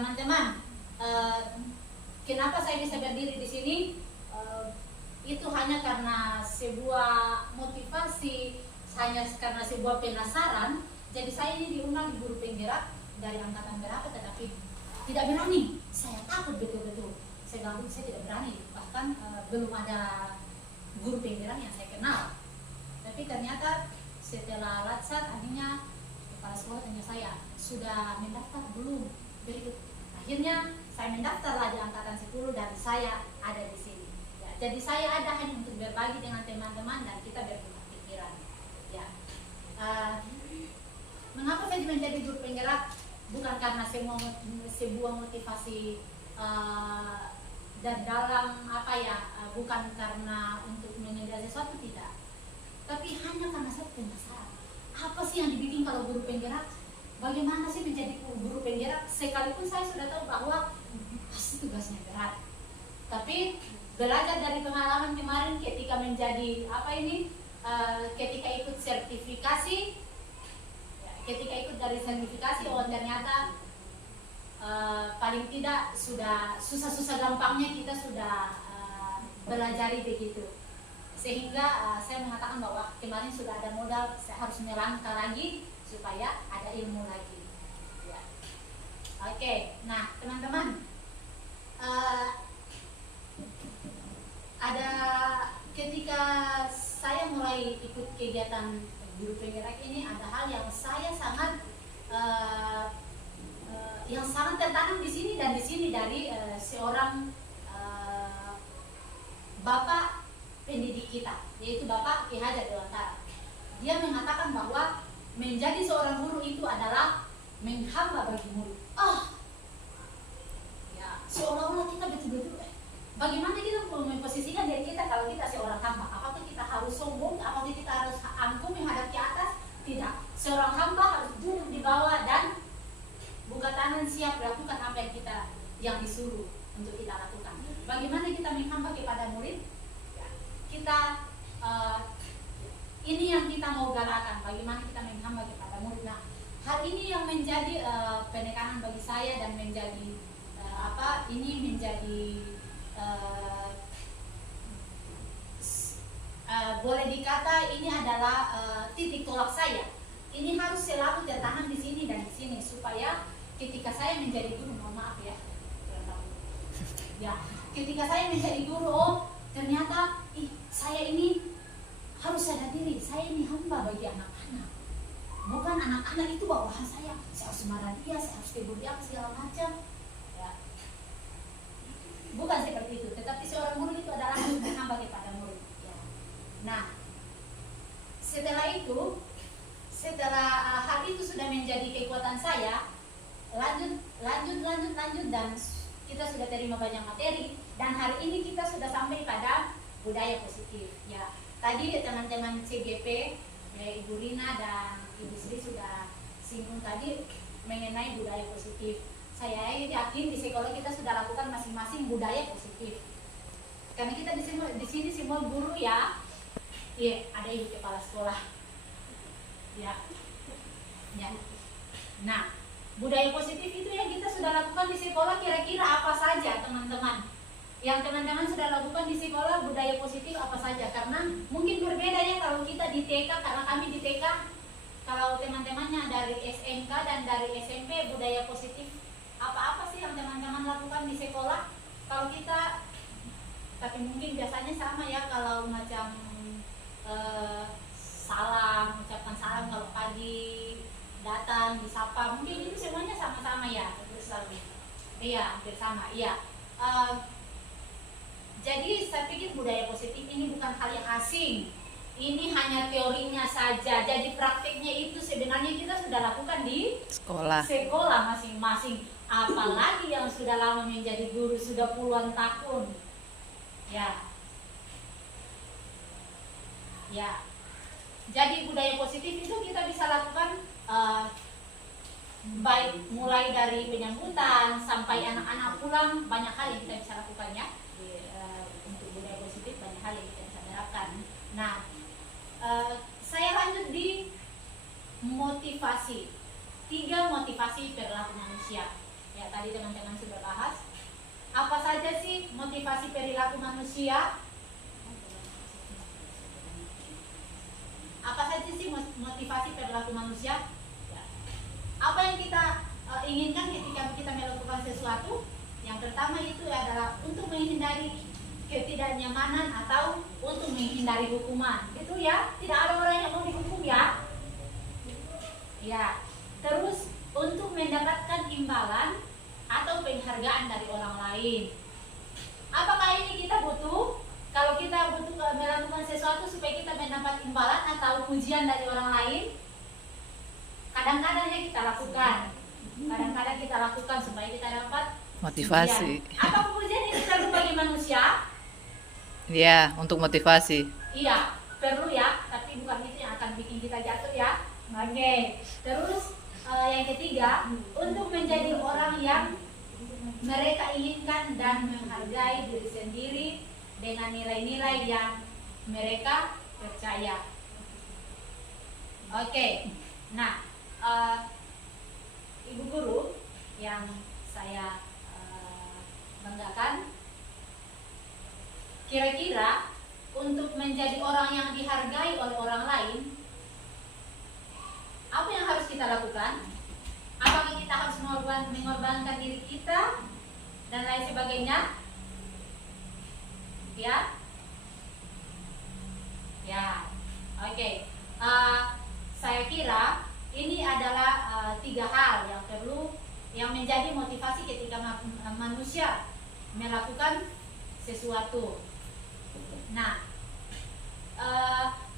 teman-teman, kenapa saya bisa berdiri di sini? Itu hanya karena sebuah motivasi, hanya karena sebuah penasaran. Jadi saya ini diundang di guru penggerak dari angkatan berapa, tetapi tidak berani. Saya takut betul-betul. Saya tidak berani. Bahkan belum ada guru penggerak yang saya kenal. Tapi ternyata setelah latsat, akhirnya kepala sekolah tanya saya, sudah mendaftar belum? Berikut. Akhirnya saya mendaftar lagi angkatan 10 dan saya ada di sini. Ya, jadi saya ada hanya untuk berbagi dengan teman-teman dan kita bertukar pikiran. Ya. Mengapa saya menjadi guru penggerak? Bukan karena sebuah motivasi dan dalam bukan karena untuk mengejar sesuatu, tidak. Tapi hanya karena saya penasaran. Apa sih yang dibikin kalau guru penggerak? Bagaimana sih menjadi guru penggerak? Sekalipun saya sudah tahu bahwa pasti tugasnya berat. Tapi belajar dari pengalaman kemarin ketika menjadi ketika ikut sertifikasi, ketika ikut dari sertifikasi, ternyata paling tidak sudah susah-susah gampangnya kita sudah belajari begitu. Sehingga saya mengatakan bahwa kemarin sudah ada modal, saya harus melangkah lagi supaya ada ilmu lagi. Ya. Oke, nah teman-teman, ada ketika saya mulai ikut kegiatan guru penggerak ini, ada hal yang saya sangat tertanam di sini dan di sini dari seorang bapak pendidik kita, yaitu Bapak Ki Hajar Dewantara. Dia mengatakan bahwa menjadi seorang guru itu adalah menghamba bagi murid. Ya, seolah-olah kita betul-betul bagaimana kita memposisikan diri kita kalau kita seorang hamba? Apakah kita harus sombong? Apakah kita harus angkuh menghadap ke atas? Tidak. Seorang hamba harus duduk di bawah dan buka tangan siap lakukan apa yang disuruh untuk kita lakukan. Bagaimana kita menghamba kepada murid? Kita ini yang kita mau galakan, bagaimana kita menghamba kepada murid. Nah, hal ini yang menjadi penekanan bagi saya dan menjadi boleh dikata ini adalah titik tolak saya. Ini harus selalu tertanam di sini dan di sini supaya ketika saya menjadi guru, mohon maaf ya, ketika saya menjadi guru, ternyata saya ini harus sadar diri, saya ini hamba bagi anak-anak. Bukan anak-anak itu bawahan saya harus marah dia, saya harus tegur dia, segala macam. Ya. Bukan seperti itu, tetapi seorang guru itu adalah harus menghamba kepada murid. Ya. Nah, setelah hal itu sudah menjadi kekuatan saya, lanjut dan kita sudah terima banyak materi dan hari ini kita sudah sampai pada budaya positif. Ya, tadi teman-teman CGP, Ibu Rina dan Ibu Sri sudah singgung tadi mengenai budaya positif. Saya yakin di sekolah kita sudah lakukan masing-masing budaya positif. Karena kita di sini semua guru ya. Iya, ada ibu kepala sekolah. Ya. Nah, budaya positif itu yang kita sudah lakukan di sekolah kira-kira apa saja, teman-teman? Yang teman-teman sudah lakukan di sekolah budaya positif apa saja? Karena mungkin berbeda ya kalau kita di TK, karena kami di TK, kalau teman-temannya dari SMK dan dari SMP, budaya positif apa-apa sih yang teman-teman lakukan di sekolah? Kalau kita, tapi mungkin biasanya sama ya, kalau macam salam, ucapkan salam kalau pagi datang, disapa, mungkin itu semuanya sama-sama ya? Iya, hampir sama, iya. Jadi saya pikir budaya positif ini bukan hal yang asing. Ini hanya teorinya saja. Jadi praktiknya itu sebenarnya kita sudah lakukan di sekolah masing-masing. Apalagi yang sudah lama menjadi guru, sudah puluhan tahun. Ya. Jadi budaya positif itu kita bisa lakukan baik mulai dari penyambutan sampai anak-anak pulang, banyak hal yang kita bisa lakukan ya. Untuk budaya positif banyak hal yang kita bisa terapkan. Nah, saya lanjut di motivasi. 3 motivasi perilaku manusia. Ya, tadi teman-teman sudah bahas. Apa saja sih motivasi perilaku manusia? Apa saja sih motivasi perilaku manusia? Ya. Apa yang kita inginkan ketika kita melakukan sesuatu? Yang pertama itu adalah untuk menghindari ketidaknyamanan atau untuk menghindari hukuman. Itu ya, tidak ada orang yang mau dihukum ya. Ya. Terus untuk mendapatkan imbalan atau penghargaan dari orang lain. Apakah ini kita butuh? Kalau kita butuh melakukan sesuatu supaya kita mendapat imbalan atau pujian dari orang lain, kadang-kadang ya kita lakukan. Kadang-kadang kita lakukan supaya kita dapat Motivasi. pujian. Apa pujian itu perlu bagi manusia? Iya, untuk motivasi. Iya, perlu ya, tapi bukan itu yang akan bikin kita jatuh ya. Oke. Terus yang ketiga, untuk menjadi orang yang mereka inginkan dan menghargai diri sendiri dengan nilai-nilai yang mereka percaya. Oke. Nah, Ibu Guru yang saya banggakan, kira-kira untuk menjadi orang yang dihargai oleh orang lain, apa yang harus kita lakukan? Apakah kita harus mengorbankan diri kita dan lain sebagainya? Ya, ya, oke. Saya kira ini adalah 3 hal yang perlu, yang menjadi motivasi ketika manusia melakukan sesuatu. Nah,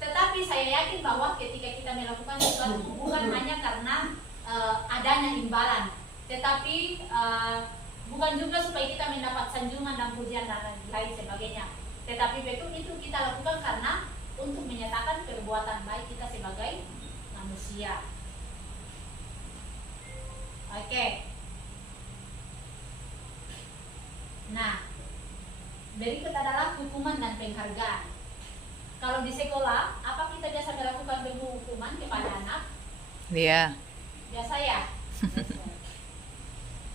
tetapi saya yakin bahwa ketika kita melakukan sesuatu bukan hanya karena adanya imbalan, tetapi bukan juga supaya kita mendapat sanjungan dan pujian dan lain sebagainya, tetapi betul itu kita lakukan karena untuk menyatakan perbuatan baik kita sebagai manusia. Oke. Nah, berikut adalah hukuman dan penghargaan. Kalau di sekolah, apa kita biasa melakukan hukuman kepada anak? Iya, Biasa ya.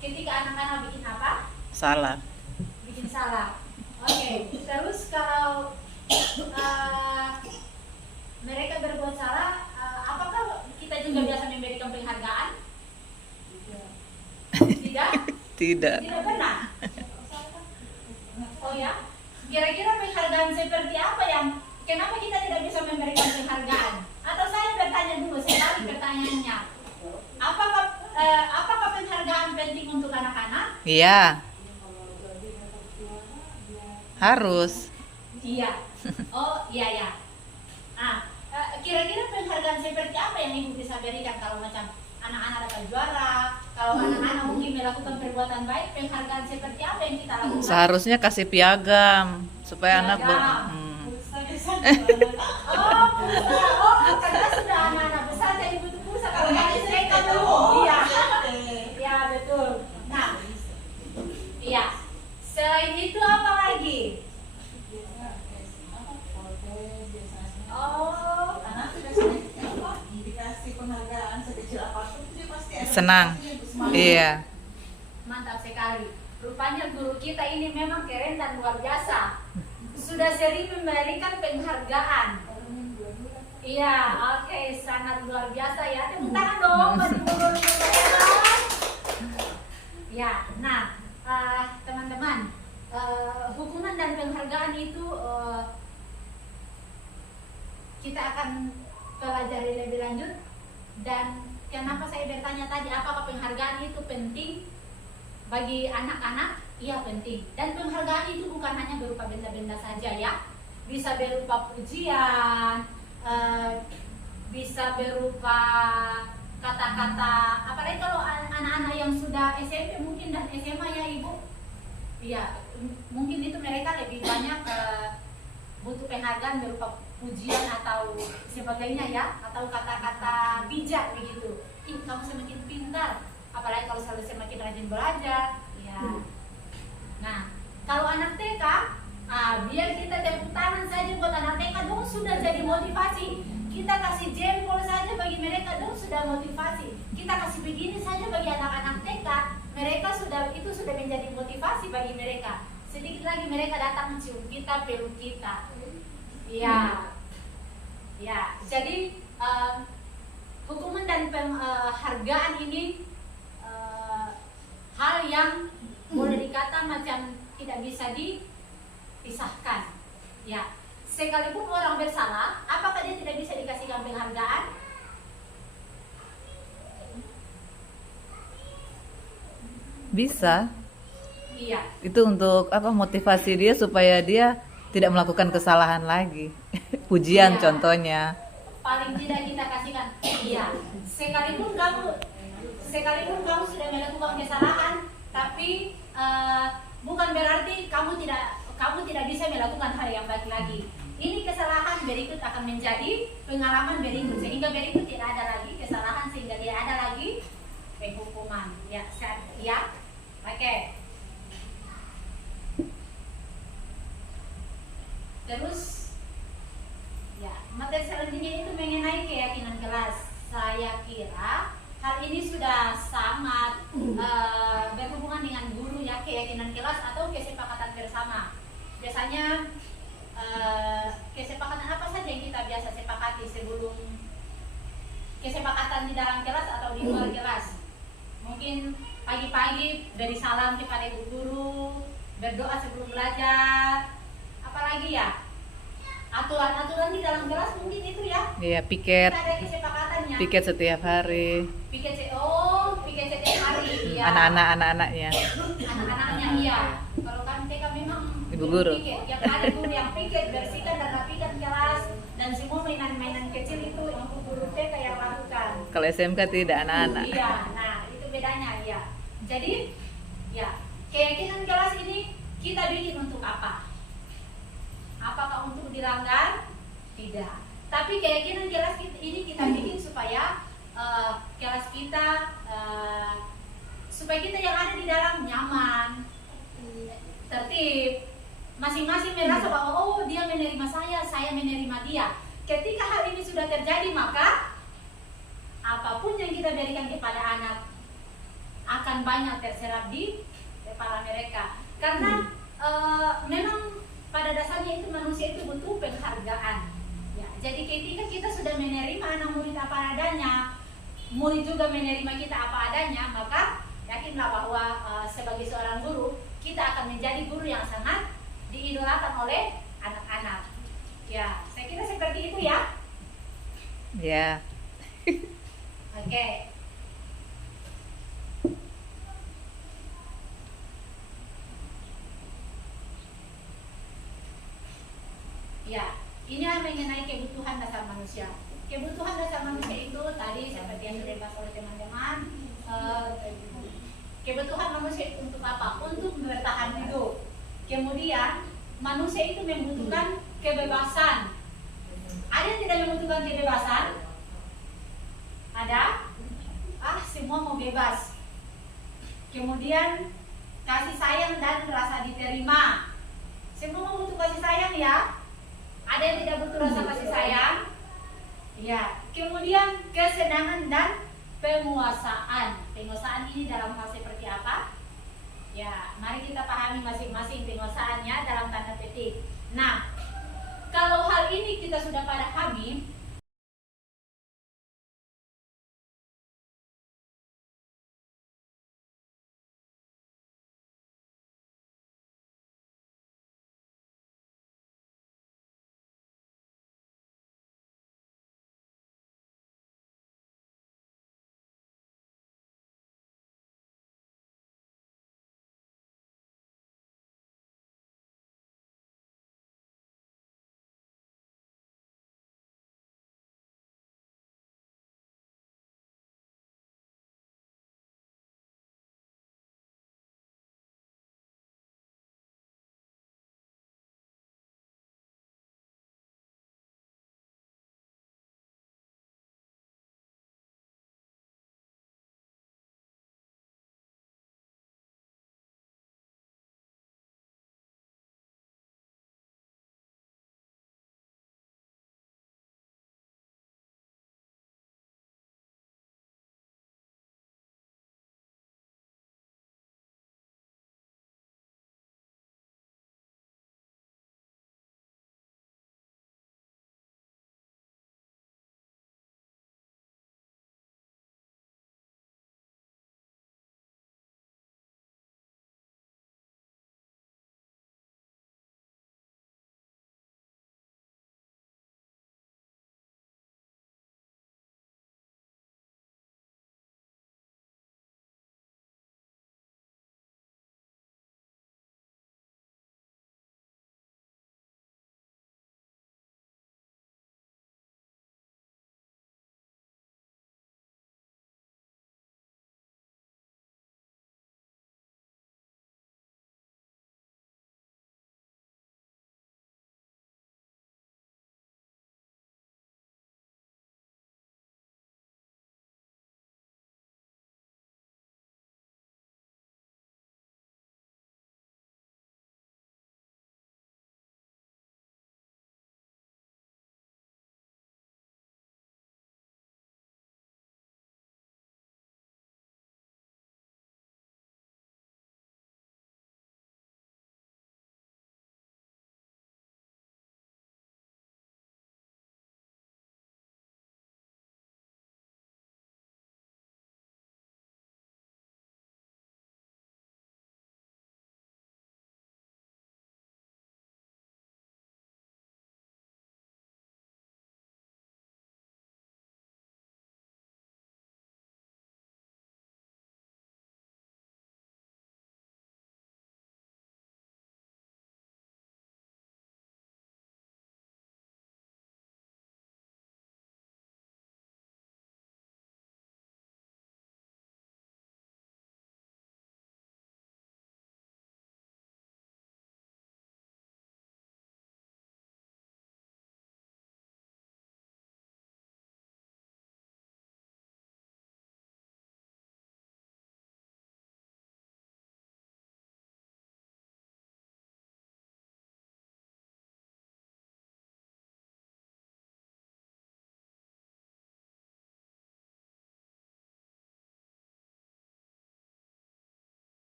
Ketika anak-anak bikin apa? salah. Bikin salah. Oke. Terus kalau mereka berbuat salah, apakah kita juga biasa memberikan penghargaan? Tidak? Tidak. Tidak pernah. Oh ya? Kira-kira penghargaan seperti apa yang kenapa kita tidak bisa memberikan penghargaan? Atau saya bertanya dulu, saya balik pertanyaannya. Apakah penghargaan penting untuk anak-anak? Iya. Harus. Iya. Oh, iya ya. Kira-kira penghargaan seperti apa yang Ibu bisa berikan kalau macam anak-anak dapat juara, kalau anak-anak mungkin melakukan perbuatan baik, penghargaan seperti apa yang kita lakukan? Seharusnya kasih piagam supaya anak Karena sudah anak-anak besar jadi butuh pulsa. Kalau kali mereka belum. Iya. Iya, betul. Nah, iya. Selain itu apa lagi? Oh, Karena sudah dikasih penghargaan sekecil apapun dia pasti ada senang. semangat. Iya. mantap sekali. Rupanya guru kita ini memang keren dan luar biasa. Sudah sering memberikan penghargaan. Iya, oke, sangat luar biasa ya. Tepuk tangan dong bagi guru kita. Ya, nah, teman-teman, hukuman dan penghargaan itu kita akan pelajari lebih lanjut. Dan kenapa saya bertanya tadi, apakah penghargaan itu penting bagi anak-anak? Iya, penting. Dan penghargaan itu bukan hanya berupa benda-benda saja ya, bisa berupa pujian, bisa berupa kata-kata. Apalagi kalau anak-anak yang sudah SMP mungkin dan SMA ya Ibu, iya, mungkin itu mereka lebih banyak butuh penghargaan berupa pujian atau sebagainya ya, atau kata-kata bijak begitu. Ih, kamu semakin pintar, apalagi kalau selalu semakin rajin belajar ya. Nah, kalau anak TK, biar kita tepuk tangan saja buat anak TK dong, sudah jadi motivasi. Kita kasih jempol saja bagi mereka dong, sudah motivasi. Kita kasih begini saja bagi anak-anak TK, mereka sudah itu sudah menjadi motivasi bagi mereka. Sedikit lagi mereka datang mencium kita, peluk kita. Ya, ya. Jadi hukuman dan penghargaan ini hal yang boleh dikata macam tidak bisa dipisahkan. Ya, sekalipun orang bersalah, apakah dia tidak bisa dikasihkan penghargaan? Bisa. Iya. Itu untuk apa, motivasi dia supaya dia tidak melakukan kesalahan lagi. Pujian Iya. contohnya. Paling tidak kita kasihkan. Iya. Sekalipun kamu sudah melakukan kesalahan, tapi bukan berarti kamu tidak bisa melakukan hal yang baik lagi. Ini kesalahan berikut akan menjadi pengalaman berikut, sehingga berikut tidak ada lagi kesalahan, sehingga tidak ada lagi penghukuman. Ya, ya. Oke. Terus ya, materi selanjutnya itu mengenai keyakinan kelas. Saya kira hal ini sudah sangat berhubungan dengan guru ya, keyakinan kelas atau kesepakatan bersama. Biasanya kesepakatan apa saja yang kita biasa sepakati sebelum kesepakatan di dalam kelas atau di luar kelas. Mungkin pagi-pagi beri salam kepada ibu guru, berdoa sebelum belajar, apalagi ya, aturan-aturan di dalam kelas mungkin itu ya. Iya, piket. Kita ada kesepakatannya. Piket setiap hari. Piket setiap hari ya. Anak-anaknya. Anak-anaknya iya. Kalau kami TK memang Ibu guru. piket. Yang ada guru yang piket, bersihkan dan rapikan kelas, dan semua mainan-mainan kecil itu ibu guru TK yang lakukan. Kalau SMK tidak, anak-anak. Iya, nah itu bedanya ya. Jadi ya, keyakinan kelas ini kita bikin untuk apa? Apakah untuk dilanggar? Tidak. Tapi keyakinan kelas ini kita bikin supaya kelas kita, supaya kita yang ada di dalam nyaman, tertib, masing-masing merasa bahwa oh dia menerima saya menerima dia. Ketika hal ini sudah terjadi, maka apapun yang kita berikan kepada anak akan banyak terserap di kepala mereka. Karena memang pada dasarnya itu manusia itu butuh penghargaan. Ya, jadi ketika kita sudah menerima anak murid apa adanya, murid juga menerima kita apa adanya, maka yakinlah bahwa sebagai seorang guru kita akan menjadi guru yang sangat diidolakan oleh anak-anak. Ya, saya kira seperti itu ya. Ya. Oke. Ya, ini mengenai kebutuhan dasar manusia. Kebutuhan dasar manusia itu tadi seperti yang sudah dibahas oleh teman-teman. Kebutuhan manusia itu untuk apa? Untuk bertahan hidup. Kemudian manusia itu membutuhkan kebebasan. Ada yang tidak membutuhkan kebebasan? Ada? Semua mau bebas. Kemudian kasih sayang dan rasa diterima. Semua mau butuh kasih sayang ya? Ada yang tidak butuh rasa kasih sayang? Ya. Kemudian kesenangan dan penguasaan. Penguasaan ini dalam hal seperti apa? Ya, mari kita pahami masing-masing penguasaannya dalam tanda petik. Nah, kalau hal ini kita sudah pahami,